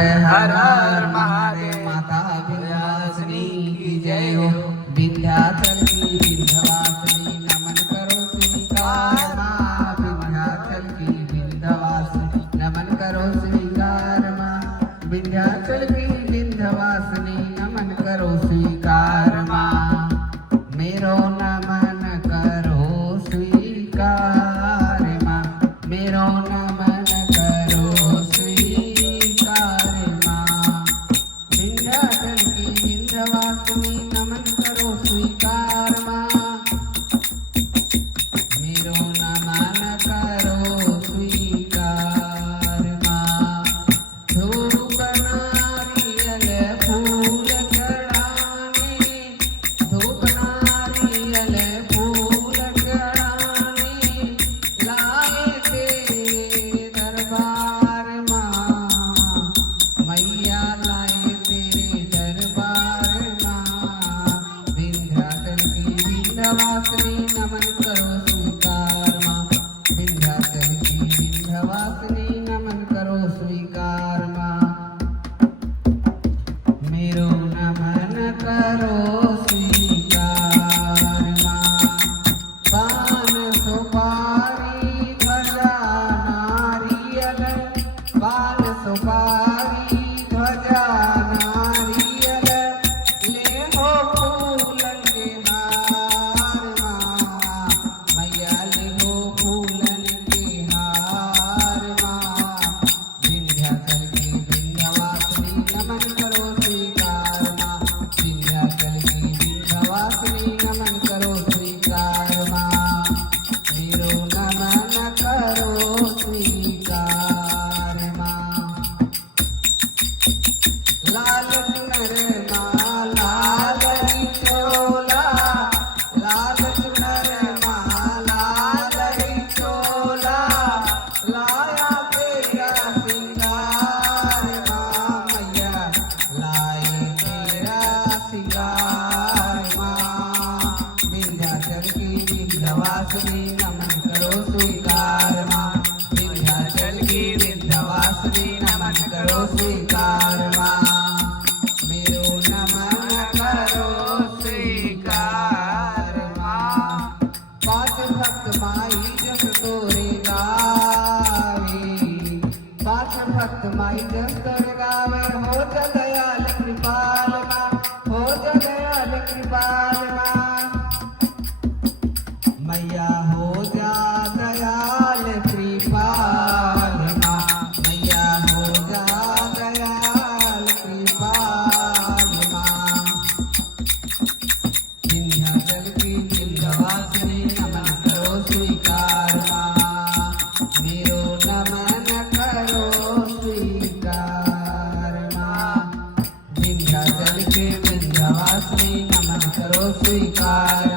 हर हर महादेव। माता विंध्यवासिनी की जय हो। विंध्याचल की विंध्यवासिनी नमन करो स्वीकार माँ। विंध्याचल की विंध्यवासिनी नमन करो स्वीकार माँ। विंध्याचल की विंध्यवासिनी नमन करो स्वीकार माँ। मेरो नमन करो स्वीकार माँ। मेरो नमन करो स्वीकार माँ। विंध्याचल की विंध्यवासिनी नमन करो स्वीकार माँ। मेरो नमन करो स्वीकार माँ। धूप नारियल फूल चढ़ाने। धूप नारियल फूल चढ़ाने लाए तेरे दरबार माँ। मैया लाए तेरे दरबार माँ। विंध्याचल की विंध्यवासिनी नमन करो स्वीकार माँ। विंध्याचल की विंध्यवासिनी नमन करो स्वीकार माँ। मेरो नमन करो स्वीकार माँ। पान सुपारी ध्वजा नारियल। पान सुपारी ध्वजा नारियल ले हो फूलन के हार माँ। मैया ले हो फूलन के हार माँ। विंध्याचल की विंध्यवासिनी नमन करो स्वीकार माँ। विंध्याचल की विंध्यवासिनी नमन करो स्वीकार माँ। मेरो नमन करो स्वीकार माँ। लाल चुनर माँ लाल ही चोला। लाल चुनर माँ लाल ही चोला लाया तेरा सिंगार माँ। मैया लाए तेरा सिंगार माँ। विंध्याचल की विंध्यवासिनी नमन करो स्वीकार माँ। विंध्याचल की विंध्यवासिनी नमन करो स्वीकार माँ। मेरो नमन करो स्वीकार माँ। पाँच भक्त माई जस तोरे गावे। पाँच भक्त माई जस तोरे गावे हो जा दयाल कृपाल माँ। हो जा दयाल कृपाल माँ। मैया हो जा दयाल कृपाल माँ। मैया हो जा दयाल कृपाल माँ। विंध्याचल की विंध्यवासिनी नमन करो स्वीकार माँ। मेरो नमन करो स्वीकार माँ। विंध्याचल की विंध्यवासिनी नमन करो स्वीकार